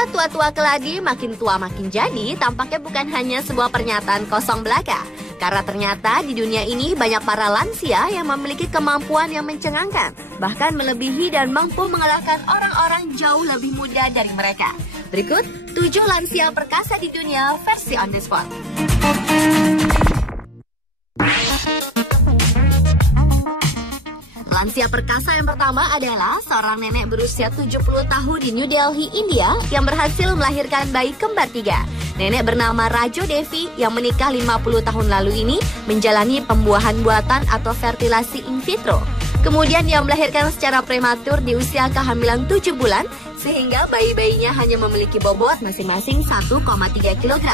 Kata tua-tua keladi makin tua makin jadi tampaknya bukan hanya sebuah pernyataan kosong belaka. Karena ternyata di dunia ini banyak para lansia yang memiliki kemampuan yang mencengangkan. Bahkan melebihi dan mampu mengalahkan orang-orang jauh lebih muda dari mereka. Berikut 7 lansia perkasa di dunia versi on the spot. Lansia perkasa yang pertama adalah seorang nenek berusia 70 tahun di New Delhi, India yang berhasil melahirkan bayi kembar 3. Nenek bernama Rajo Devi yang menikah 50 tahun lalu ini menjalani pembuahan buatan atau fertilasi in vitro. Kemudian ia melahirkan secara prematur di usia kehamilan 7 bulan sehingga bayi-bayinya hanya memiliki bobot masing-masing 1,3 kg.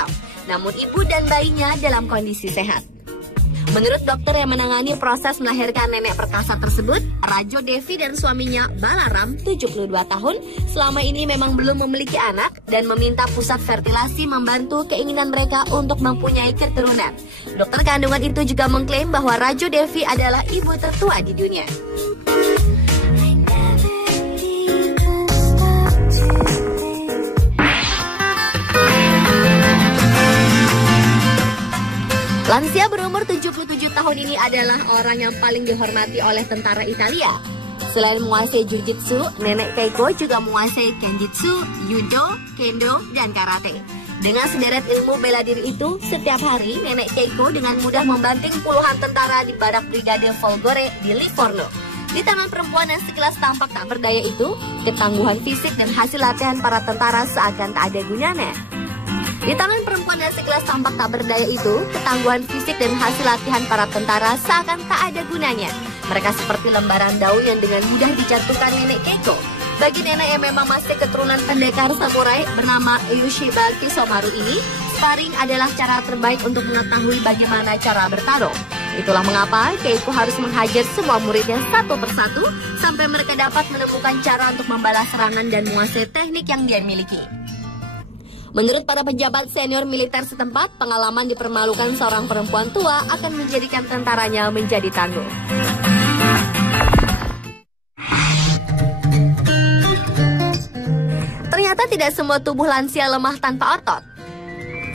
Namun ibu dan bayinya dalam kondisi sehat. Menurut dokter yang menangani proses melahirkan nenek perkasa tersebut, Rajo Devi dan suaminya Balaram, 72 tahun, selama ini memang belum memiliki anak dan meminta pusat fertilasi membantu keinginan mereka untuk mempunyai keturunan. Dokter kandungan itu juga mengklaim bahwa Rajo Devi adalah ibu tertua di dunia. Lansia berumur 77 tahun ini adalah orang yang paling dihormati oleh tentara Italia. Selain menguasai Jiu-Jitsu, Nenek Keiko juga menguasai Kenjutsu, Judo, Kendo, dan Karate. Dengan sederet ilmu bela diri itu, setiap hari Nenek Keiko dengan mudah membanting puluhan tentara di barak Brigade Folgore di Livorno. Di tangan perempuan yang sekilas tampak tak berdaya itu, ketangguhan fisik dan hasil latihan para tentara seakan tak ada gunanya. Di tangan perempuan yang sekilas tampak tak berdaya itu, ketangguhan fisik dan hasil latihan para tentara seakan tak ada gunanya. Mereka seperti lembaran daun yang dengan mudah dijatuhkan Nenek Keiko. Bagi nenek yang memang masih keturunan pendekar samurai bernama Yoshiba Kisomaru ini, sparring adalah cara terbaik untuk mengetahui bagaimana cara bertarung. Itulah mengapa Keiko harus menghajar semua muridnya satu persatu sampai mereka dapat menemukan cara untuk membalas serangan dan menguasai teknik yang dia miliki. Menurut para pejabat senior militer setempat, pengalaman dipermalukan seorang perempuan tua akan menjadikan tentaranya menjadi tangguh. Ternyata tidak semua tubuh lansia lemah tanpa otot.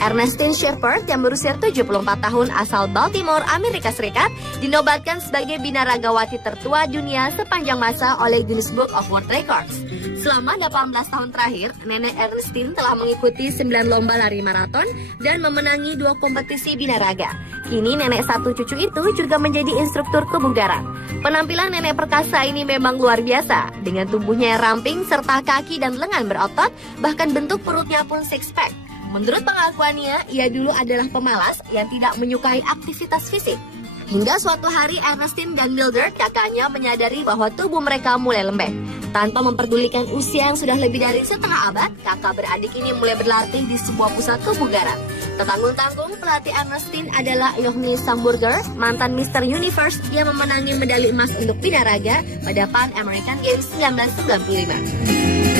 Ernestine Shepard yang berusia 74 tahun asal Baltimore, Amerika Serikat, dinobatkan sebagai binaragawati tertua dunia sepanjang masa oleh Guinness Book of World Records. Selama 18 tahun terakhir, Nenek Ernestine telah mengikuti 9 lomba lari maraton dan memenangi 2 kompetisi binaraga. Kini nenek satu cucu itu juga menjadi instruktur kebugaran. Penampilan nenek perkasa ini memang luar biasa, dengan tubuhnya yang ramping serta kaki dan lengan berotot, bahkan bentuk perutnya pun six pack. Menurut pengakuannya, ia dulu adalah pemalas yang tidak menyukai aktivitas fisik. Hingga suatu hari Ernestine dan Mildred, kakaknya, menyadari bahwa tubuh mereka mulai lembek. Tanpa memperdulikan usia yang sudah lebih dari setengah abad, kakak beradik ini mulai berlatih di sebuah pusat kebugaran. Tetanggung-tanggung pelatih Ernestine adalah Yohni Samburger, mantan Mr. Universe yang memenangi medali emas untuk binaraga pada Pan American Games 1995.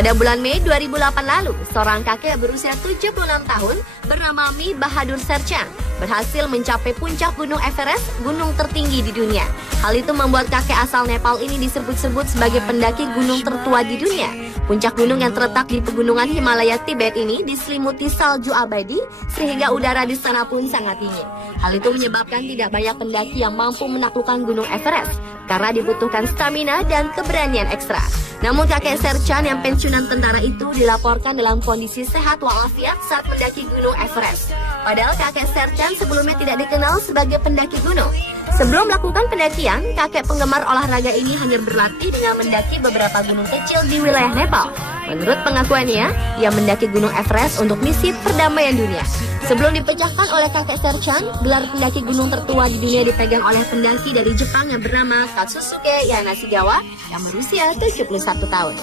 Pada bulan Mei 2008 lalu, seorang kakek berusia 76 tahun bernama Mi Bahadur Serchand berhasil mencapai puncak Gunung Everest, gunung tertinggi di dunia. Hal itu membuat kakek asal Nepal ini disebut-sebut sebagai pendaki gunung tertua di dunia. Puncak gunung yang terletak di pegunungan Himalaya Tibet ini diselimuti salju abadi sehingga udara di sana pun sangat dingin. Hal itu menyebabkan tidak banyak pendaki yang mampu menaklukkan Gunung Everest karena dibutuhkan stamina dan keberanian ekstra. Namun kakek Serchand yang pensiunan tentara itu dilaporkan dalam kondisi sehat walafiat saat mendaki Gunung Everest. Padahal kakek Serchand sebelumnya tidak dikenal sebagai pendaki gunung. Sebelum melakukan pendakian, kakek penggemar olahraga ini hanya berlatih dengan mendaki beberapa gunung kecil di wilayah Nepal. Menurut pengakuannya, ia mendaki Gunung Everest untuk misi perdamaian dunia. Sebelum dipecahkan oleh kakek Serchand, gelar pendaki gunung tertua di dunia dipegang oleh pendaki dari Jepang yang bernama Katsusuke Yanashigawa yang berusia 71 tahun.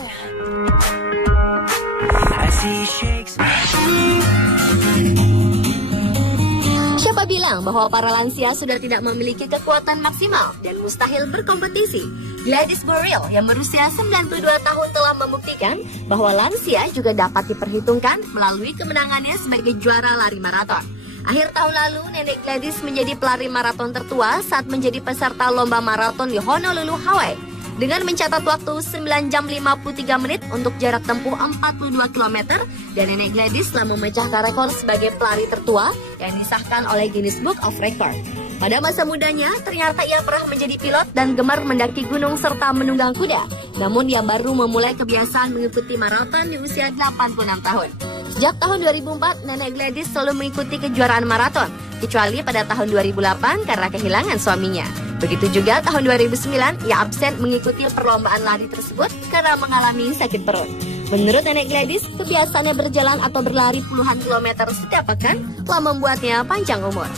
Siapa bilang bilang bahwa para lansia sudah tidak memiliki kekuatan maksimal dan mustahil berkompetisi. Gladys Burrill yang berusia 92 tahun telah membuktikan bahwa lansia juga dapat diperhitungkan melalui kemenangannya sebagai juara lari maraton. Akhir tahun lalu, Nenek Gladys menjadi pelari maraton tertua saat menjadi peserta lomba maraton di Honolulu, Hawaii. Dengan mencatat waktu 9 jam 53 menit untuk jarak tempuh 42 km, dan Nenek Gladys telah memecahkan rekor sebagai pelari tertua yang disahkan oleh Guinness Book of Record. Pada masa mudanya, ternyata ia pernah menjadi pilot dan gemar mendaki gunung serta menunggang kuda. Namun ia baru memulai kebiasaan mengikuti maraton di usia 86 tahun. Sejak tahun 2004, Nenek Gladys selalu mengikuti kejuaraan maraton, kecuali pada tahun 2008 karena kehilangan suaminya. Begitu juga tahun 2009, ia absen mengikuti perlombaan lari tersebut karena mengalami sakit perut. Menurut Nenek Gladys, kebiasaannya berjalan atau berlari puluhan kilometer setiap pekan telah membuatnya panjang umur.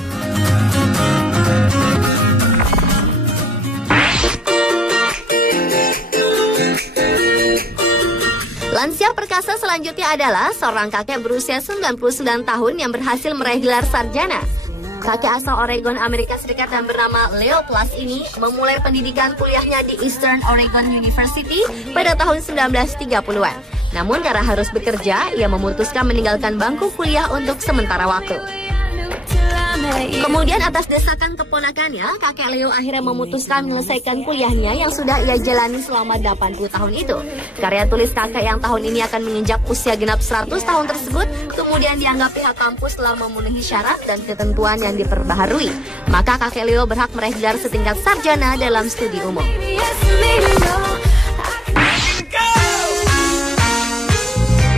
Lansia perkasa selanjutnya adalah seorang kakek berusia 99 tahun yang berhasil meraih gelar sarjana. Kakek asal Oregon, Amerika Serikat yang bernama Leo Plus ini memulai pendidikan kuliahnya di Eastern Oregon University pada tahun 1930-an. Namun karena harus bekerja, ia memutuskan meninggalkan bangku kuliah untuk sementara waktu. Kemudian atas desakan keponakannya, kakek Leo akhirnya memutuskan menyelesaikan kuliahnya yang sudah ia jalani selama 80 tahun itu. Karya tulis kakek yang tahun ini akan menginjak usia genap 100 tahun tersebut kemudian dianggap pihak kampus telah memenuhi syarat dan ketentuan yang diperbaharui. Maka kakek Leo berhak meraih gelar setingkat sarjana dalam studi umum.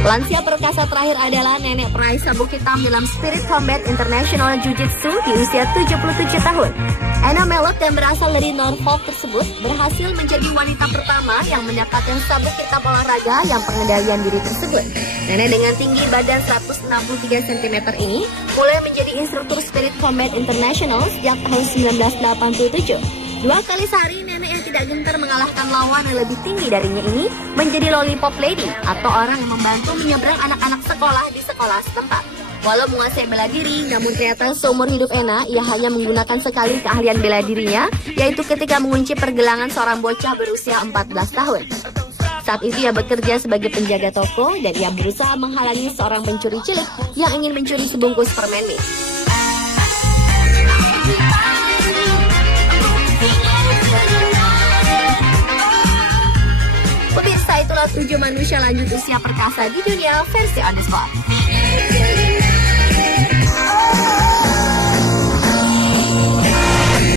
Lansia perkasa terakhir adalah Nenek Praisa Bukittam dalam Spirit Combat International Jiu-Jitsu di usia 77 tahun. Anna Mellot yang berasal dari Norfolk tersebut berhasil menjadi wanita pertama yang mendapatkan sabuk hitam olahraga yang pengendalian diri tersebut. Nenek dengan tinggi badan 163 cm ini mulai menjadi instruktur Spirit Combat International sejak tahun 1987. 2 kali sehari, nenek yang tidak gentar mengalahkan lawan yang lebih tinggi darinya ini menjadi lollipop lady atau orang yang membantu menyeberang anak-anak sekolah di sekolah setempat. Walau menguasai bela diri, namun ternyata seumur hidup Anna, ia hanya menggunakan sekali keahlian bela dirinya, yaitu ketika mengunci pergelangan seorang bocah berusia 14 tahun. Saat itu ia bekerja sebagai penjaga toko dan ia berusaha menghalangi seorang pencuri cilik yang ingin mencuri sebungkus permen mie. Pemirsa, itulah 7 manusia lanjut usia perkasa di dunia versi on the spot.